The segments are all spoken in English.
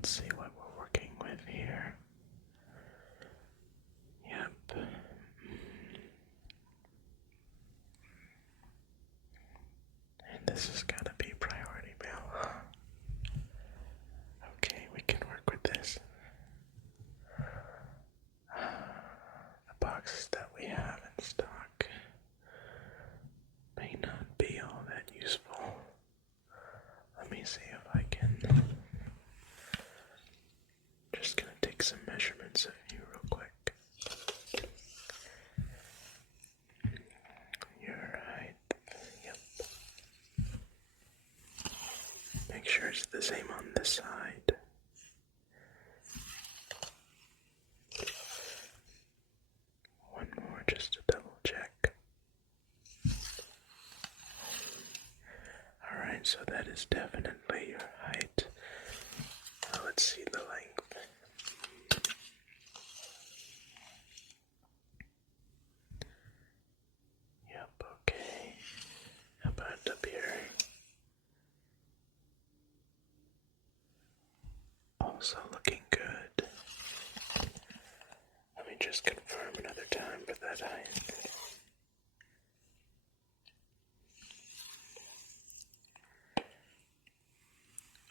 let's see what we're working with here. Yep. And this has got to be priority mail. Okay, we can work with this. The boxes that we have in stock may not be all that useful. Let me see if I can. Just gonna take some measurements of you real quick. Your height. Yep. Make sure it's the same on this side. One more just to double check. Alright, so that is definitely your height. Now let's see the length. Yep, okay. How about up here? Also looking good. Let me just confirm another time for that height.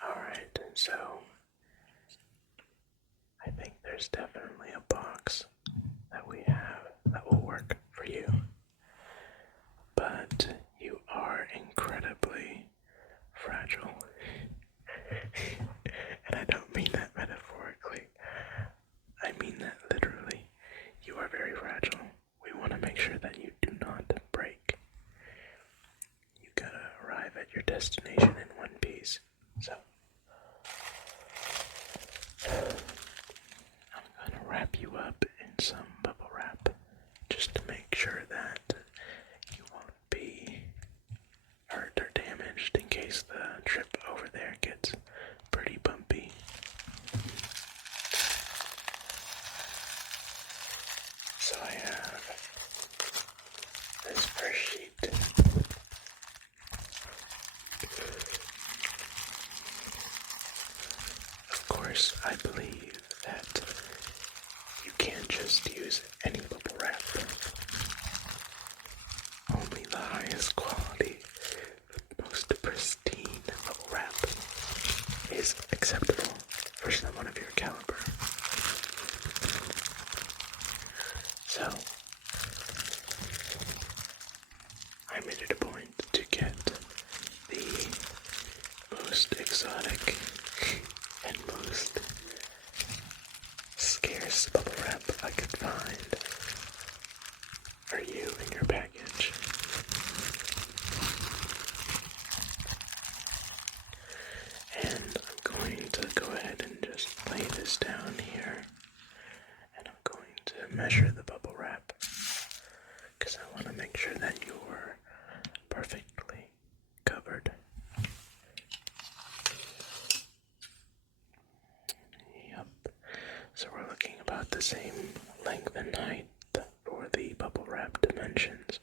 Alright, so I think there's definitely a box that we have that will work for you. But you are incredibly fragile. And I don't mean that metaphorically. I mean that literally. You are very fragile. We want to make sure that you do not break. You gotta arrive at your destination in one piece. So, I'm gonna wrap you up in some bubble wrap just to make sure that you won't be hurt or damaged in case the trip over there gets pretty bumpy. So I have this first sheet. Of course, I believe that you can't just use any bubble wrap. Only the highest quality, the most pristine bubble wrap is acceptable for someone of your caliber. So, I made it a point to get the most exotic and most scarce bubble wrap I could find for you in your package. And I'm going to go ahead and just lay this down here, and I'm going to measure the bubble wrap because I want to make sure that you're perfectly covered. Yep. So we're looking about the same length and height for the bubble wrap dimensions.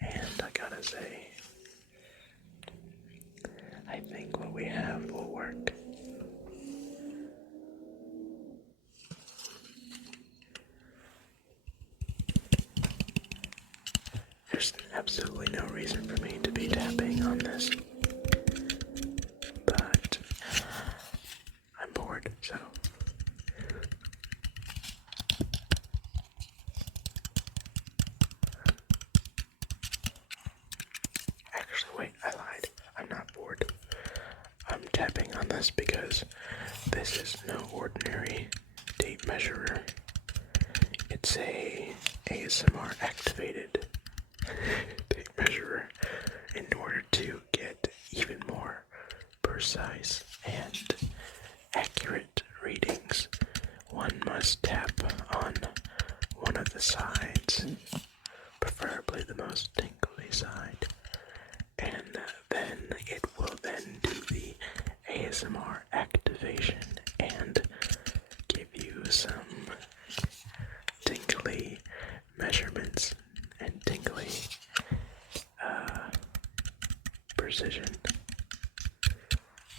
And I gotta say, I think what we have will work. There's absolutely no reason for me to be tapping on this, but I'm bored, so. Actually, wait, I lied. I'm not bored. I'm tapping on this because this is no ordinary tape measurer. It's a ASMR activated tape measurer. In order to get even more precise and accurate readings, one must tap on one of the sides, preferably the most tingly side, and then it will then do the ASMR activation and give you some tingly measurements and tingly precision.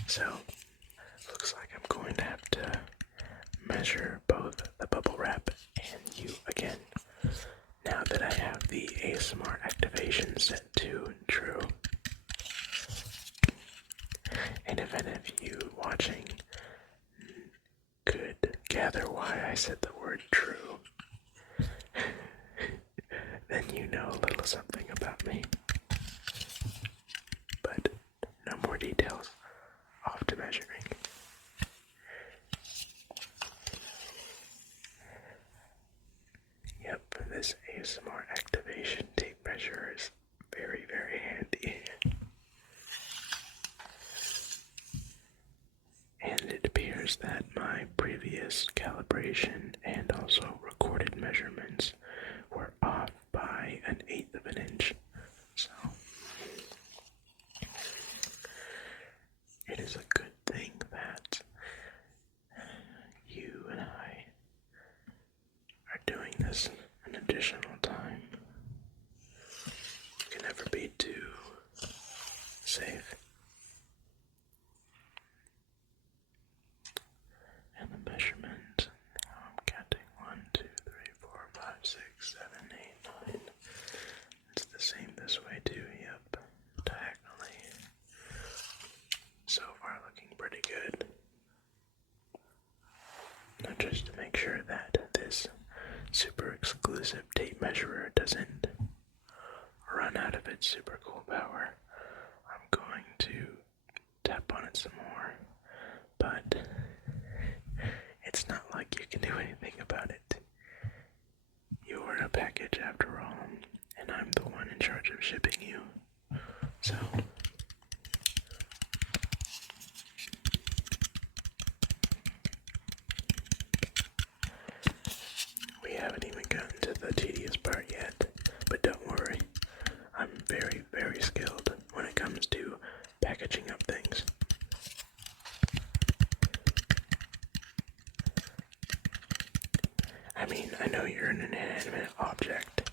So, looks like I'm going to have to measure both the bubble wrap and you again. Now that I have the ASMR activation set to true. And if any of you watching could gather why I said the word true, then you know a little something about me. But no more details. Off to measuring. Yep, this ASMR activation tape measure is very, very handy. And it appears that my previous calibration and also recorded measurements were off by 1/8 of an inch. So it is a good thing that you and I are doing this an additional time. You can never be too safe. And the measurement, now I'm counting 1, 2, 3, 4, 5, 6, 7, 8, 9. It's the same this way too, yep. Diagonally. So far looking pretty good. Now just to make sure that this super exclusive tape measurer doesn't run out of its super cool power, I'm going to tap on it some more. But it's not like you can do anything about it. You're a package after all, and I'm the one in charge of shipping you. So we haven't even gotten to the tedious part yet, but don't worry. I'm very, very skilled when it comes to packaging up things. I mean, I know you're an inanimate object,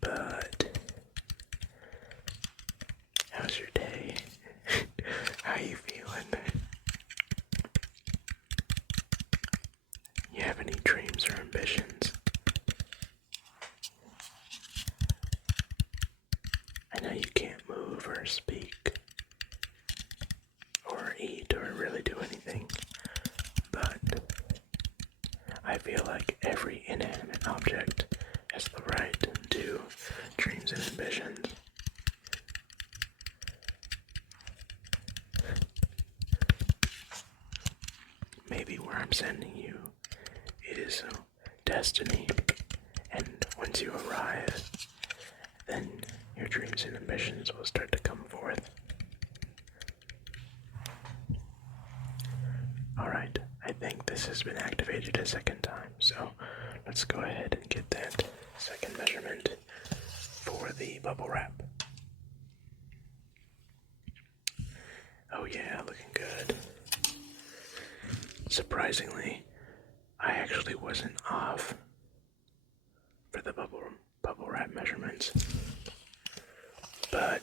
but how's your day? How you feeling? You have any dreams or ambitions? I know you can't move or speak or eat or really do anything, but I feel like every inanimate object has the right to dreams and ambitions. Maybe where I'm sending you is destiny, and once you arrive, then your dreams and ambitions will start to come forth. Alright, I think this has been activated a second time, so let's go ahead and get that second measurement for the bubble wrap. Oh yeah, looking good. Surprisingly, I actually wasn't off for the bubble wrap measurements, but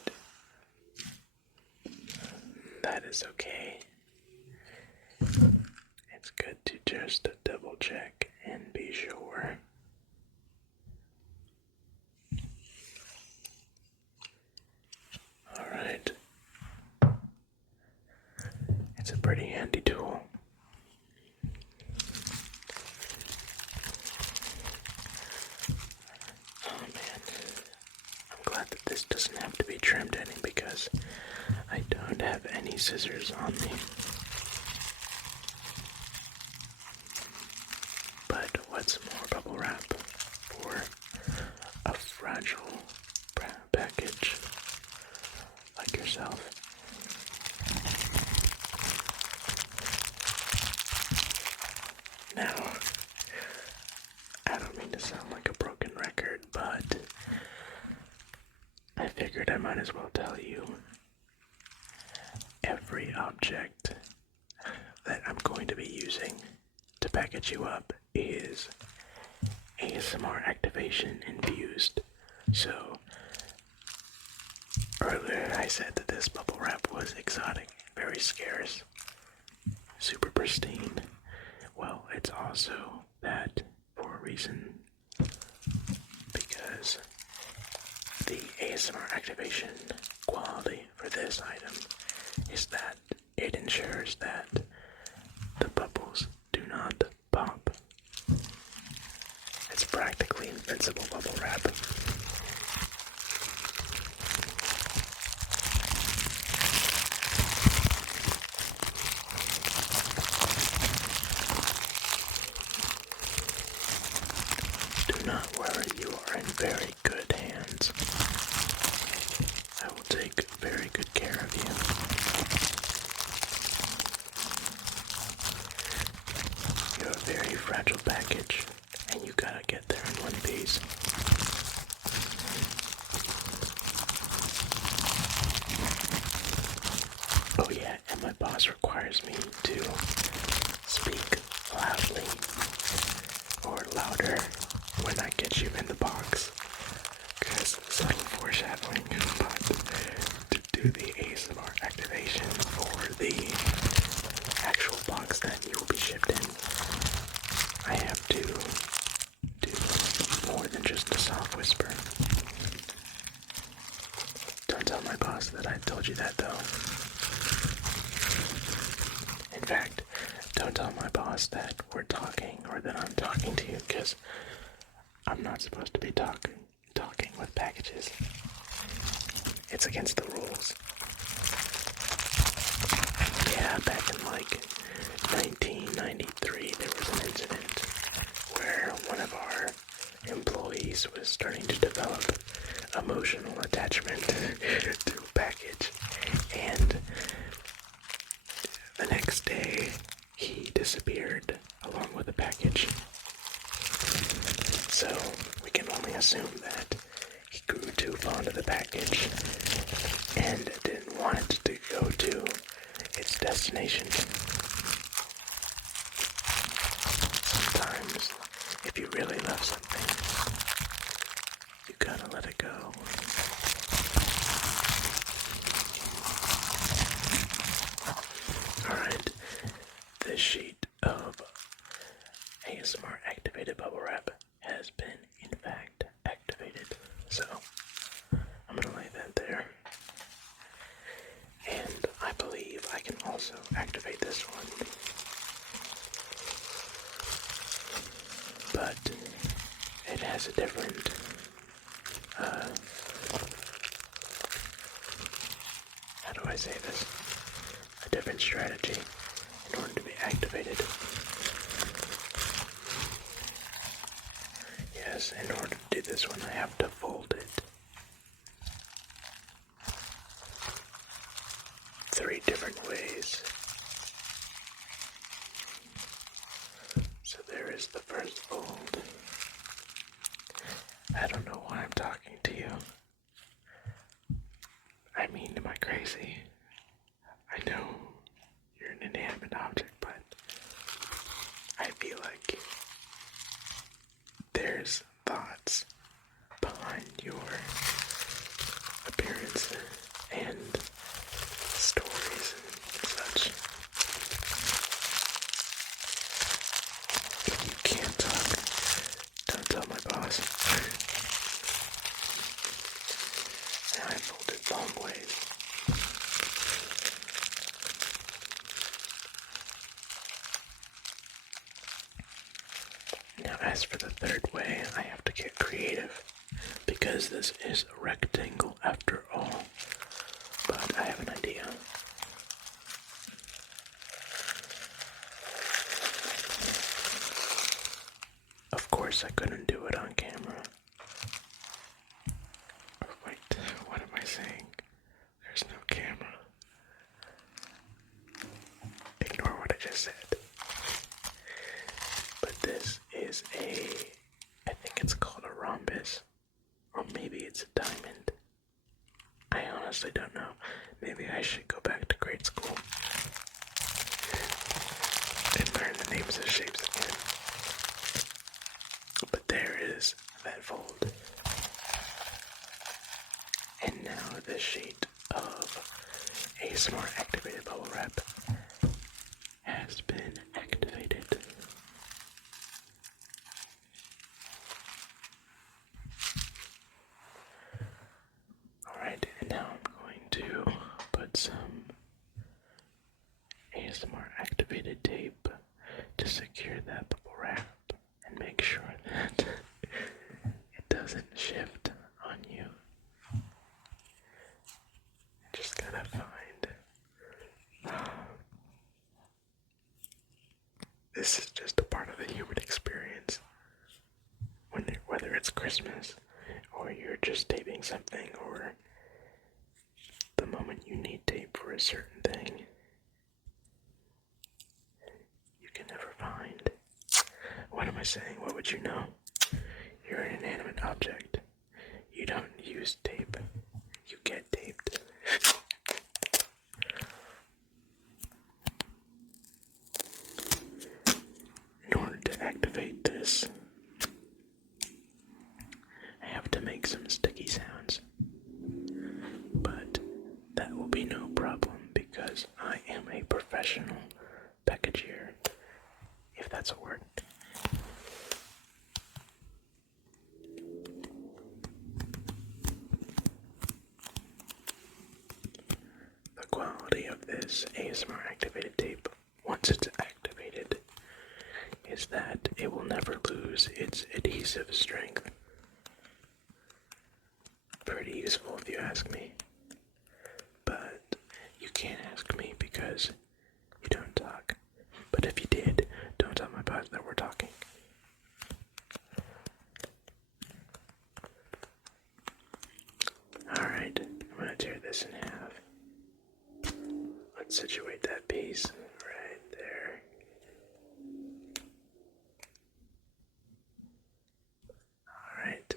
that is okay. It's good to just double check and be sure. Alright. It's a pretty handy tool. Oh man. I'm glad that this doesn't have to be trimmed any because I don't have any scissors on me. But what's more bubble wrap for a fragile package like yourself? Now, I don't mean to sound like a broken record, but I figured I might as well tell you every object that I'm going to be using to package you up is ASMR activation infused. So earlier I said that this bubble wrap was exotic, very scarce, super pristine. Well, it's also that for a reason, because the ASMR activation quality for this item is that it ensures that the bubbles do not pop. It's practically invincible bubble wrap. Do not worry, you are in very good hands. I will take very good care of you. You're a very fragile package, and you gotta get there in one piece. Oh yeah, and my boss requires me to speak loudly or louder when I get you in the box. Because subtle foreshadowing, but to do the ASMR activation for the actual box that you will be shipped in, I have to do more than just a soft whisper. Don't tell my boss that I told you that though. In fact, don't tell my boss that we're talking or that I'm talking to you, because I'm not supposed to be talking with packages. It's against the rules. Yeah, back in like 1993, there was an incident where one of our employees was starting to develop emotional attachment to a package, and the next day he disappeared along with the package. So we can only assume that he grew too fond of the package and didn't want it to go to its destination. Sometimes, if you really love something, you gotta let it go. Alright, this sheet of ASMR activated bubble wrap has been, in fact, activated. So, I'm gonna lay that there. And I believe I can also activate this one. But it has a different, how do I say this? A different strategy in order to be activated. Yes, in order to do this one, I have to fold it 3 different ways. So there is the first fold. I don't know why I'm talking to you. I mean, am I crazy? I know you're an inanimate object, but I feel like there's thoughts behind your appearance and stories and such. If you can't talk, don't tell my boss. Now I fold it long ways. Now as for the third way, I have to get creative, because this is a rectangle after all. But I have an idea. Of course I couldn't do it on camera. Oh, wait, what am I saying? There's no camera. Ignore what I just said. But this is I think it's called a rhombus. Or maybe it's a diamond. I honestly don't know. Maybe I should go back to grade school and learn the names of shapes again. But there is that fold. And now this sheet of ASMR activated bubble wrap has been ASMR activated tape to secure that bubble wrap and make sure that it doesn't shift on you. Just gotta find. This is just a part of the human experience. Whether it's Christmas, or you're just taping something, or the moment you need tape for a certain thing, you can never find. What am I saying? What would you know? You're an inanimate object. You don't use tape. You get taped. In order to activate this, I have to make some sticky sounds. But that will be no problem because I am a professional packager, if that's a word. The quality of this ASMR activated tape, once it's activated, is that it will never lose its adhesive strength. Pretty useful if you ask me. But you can't ask me because you don't talk. But if you did, don't tell my boss that we're talking. Alright, I'm gonna tear this in half. Let's situate that piece right there. Alright.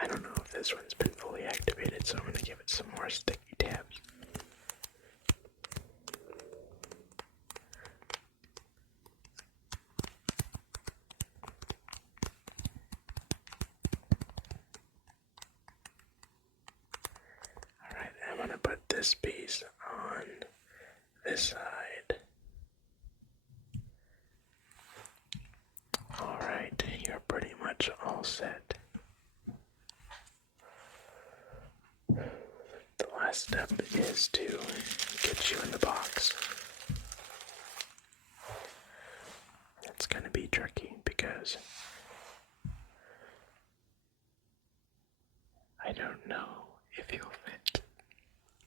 I don't know if this one's been fully activated, so I'm gonna give it some more sticky tabs. Alright, I'm gonna put this piece on this side. Alright, you're pretty much all set. The last step is to get you in the box. It's gonna be tricky because I don't know if you'll fit.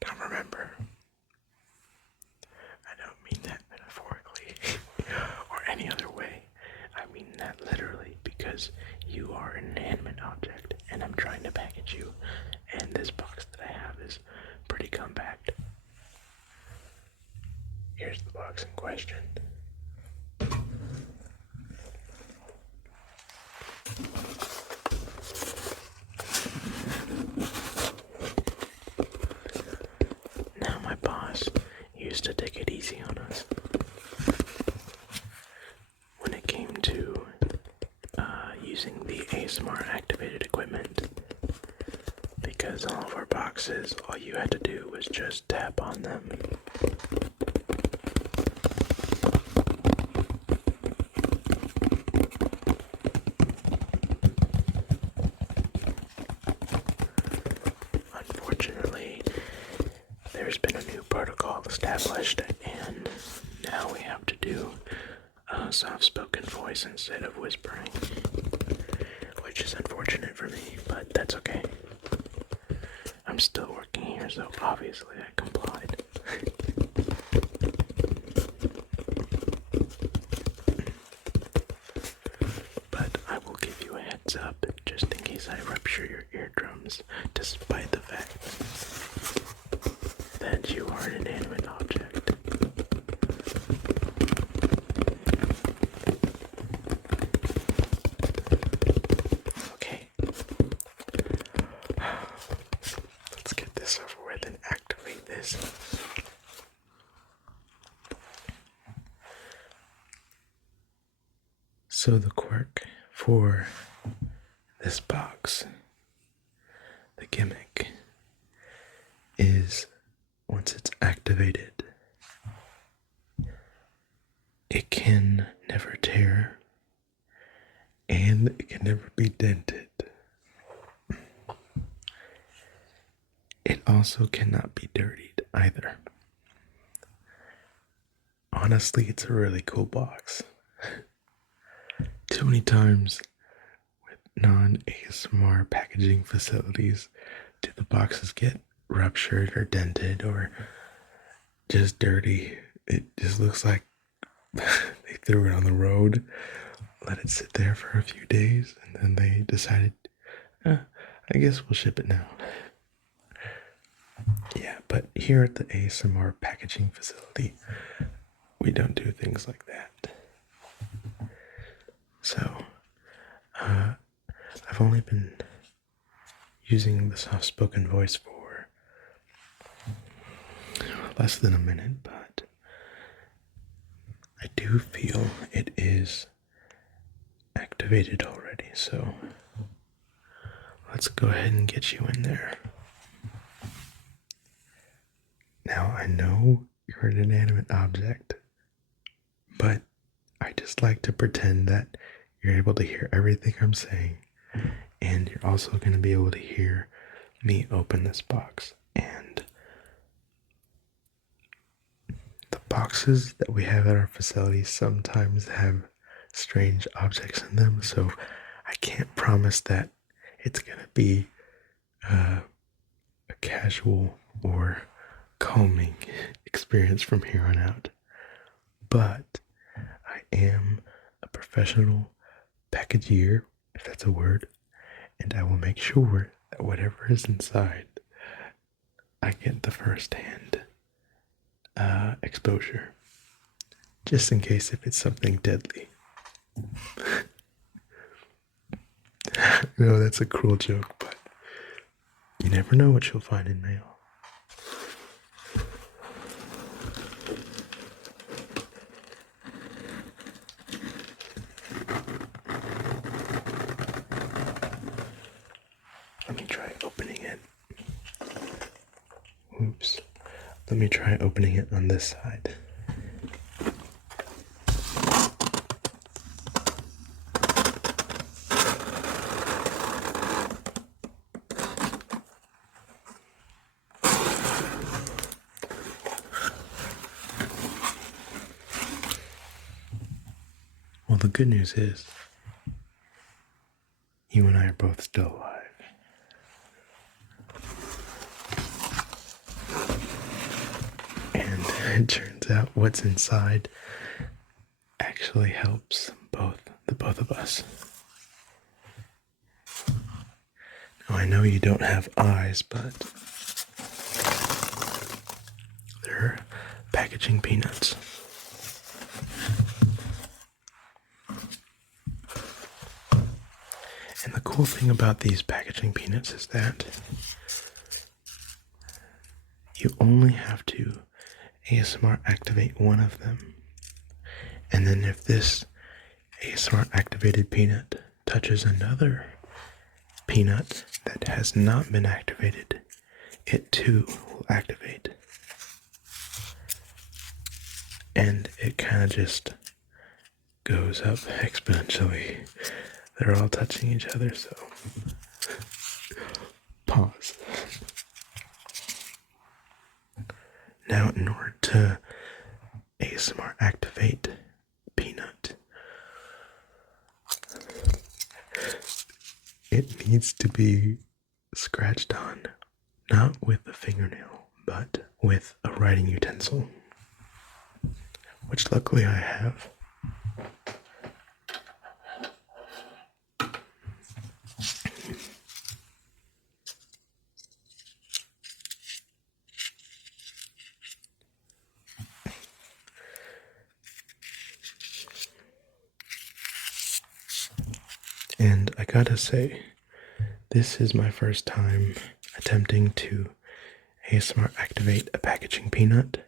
Now remember, I don't mean that metaphorically or any other way. I mean that literally because you are an inanimate object and I'm trying to package you, and this box that I have is pretty compact. Here's the box in question. Now my boss used to take it easy on us when it came to using the ASMR activated equipment, because all of our boxes, all you had to do was just tap on them. Unfortunately, there's been a new protocol established, and now we have to do soft-spoken voice instead of whispering, which is unfortunate for me, but that's okay. I'm still working here, so obviously I complied. But I will give you a heads up just in case I rupture your eardrums, despite the fact that you are an inanimate object. Okay. Let's get this over with and activate this. So the quirk for this box, the gimmick, is once it's activated, it can never tear and it can never be dented. It also cannot be dirtied either. honestly, it's a really cool box. Too many times with non-ASMR packaging facilities do the boxes get ruptured or dented or just dirty. It just looks like they threw it on the road, let it sit there for a few days, and then they decided, I guess we'll ship it now. Yeah, but here at the ASMR packaging facility, we don't do things like that. So, I've only been using the soft spoken voice for less than a minute, but I do feel it is activated already, so let's go ahead and get you in there. Now, I know you're an inanimate object, but I just like to pretend that you're able to hear everything I'm saying, and you're also going to be able to hear me open this box. And the boxes that we have at our facility sometimes have strange objects in them, so I can't promise that it's going to be a casual or calming experience from here on out. But I am a professional packageer, if that's a word, and I will make sure that whatever is inside, I get the first-hand exposure, just in case if it's something deadly. No, that's a cruel joke, but you never know what you'll find in mail. Let me try opening it. Oops. Let me try opening it on this side. Well, the good news is, you and I are both still alive. And it turns out what's inside actually helps the both of us. Now, I know you don't have eyes, but they're packaging peanuts. And the cool thing about these packaging peanuts is that you only have to ASMR activate one of them. And then if this ASMR activated peanut touches another peanut that has not been activated, it too will activate. And it kind of just goes up exponentially. They're all touching each other, so pause. Now, in order to ASMR activate peanut, it needs to be scratched on, not with a fingernail, but with a writing utensil, which luckily I have. And I gotta say, this is my first time attempting to ASMR activate a packaging peanut,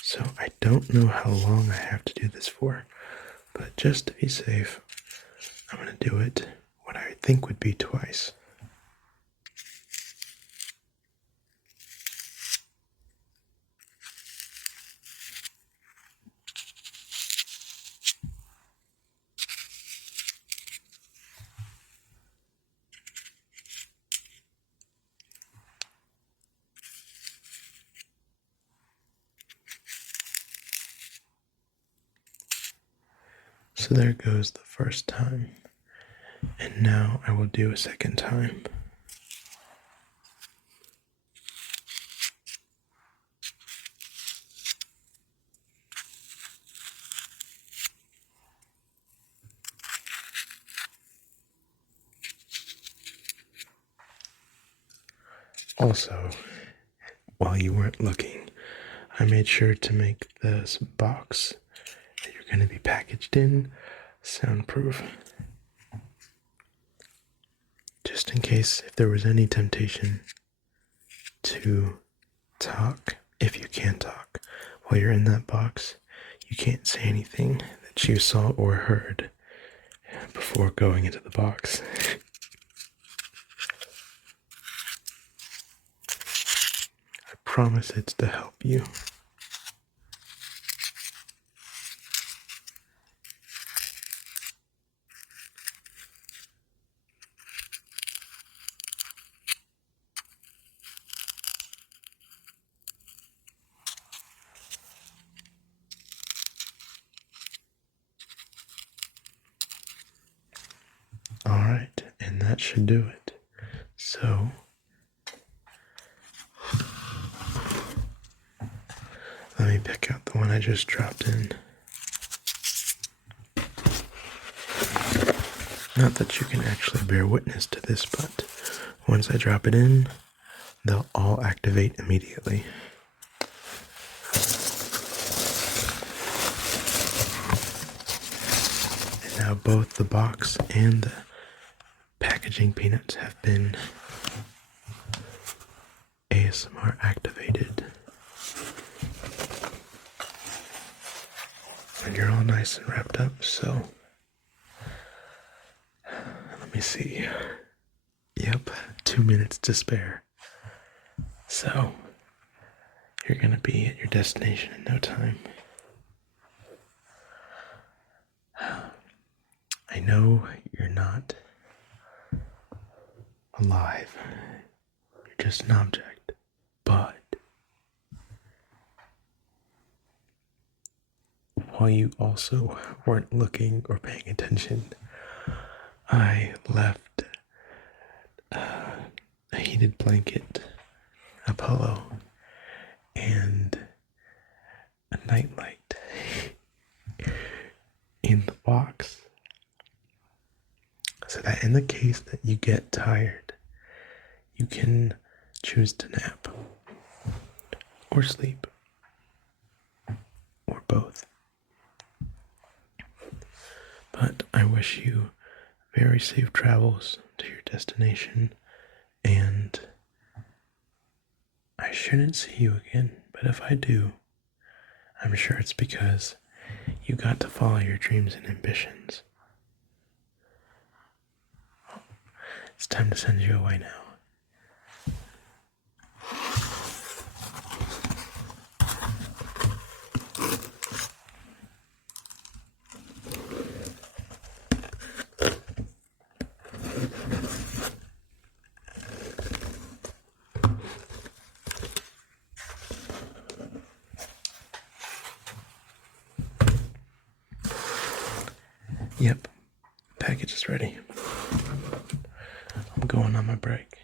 so I don't know how long I have to do this for, but just to be safe, I'm gonna do it what I think would be twice. So there goes the first time. And now I will do a second time. Also, while you weren't looking, I made sure to make this box that you're going to be packaged in soundproof. Just in case if there was any temptation to talk, if you can talk while you're in that box, you can't say anything that you saw or heard before going into the box. I promise it's to help you. Alright, and that should do it. So, let me pick out the one I just dropped in. Not that you can actually bear witness to this, but once I drop it in, they'll all activate immediately. And now both the box and the packaging peanuts have been ASMR activated. And you're all nice and wrapped up, so let me see. Yep, 2 minutes to spare. So, you're gonna be at your destination in no time. I know you're not alive. You're just an object. But while you also weren't looking or paying attention, I left a heated blanket, a pillow, and a nightlight in the box, so that in the case that you get tired, you can choose to nap or sleep or both. But I wish you very safe travels to your destination, and I shouldn't see you again, but if I do, I'm sure it's because you got to follow your dreams and ambitions. It's time to send you away now. Yep, package is ready. I'm going on my break.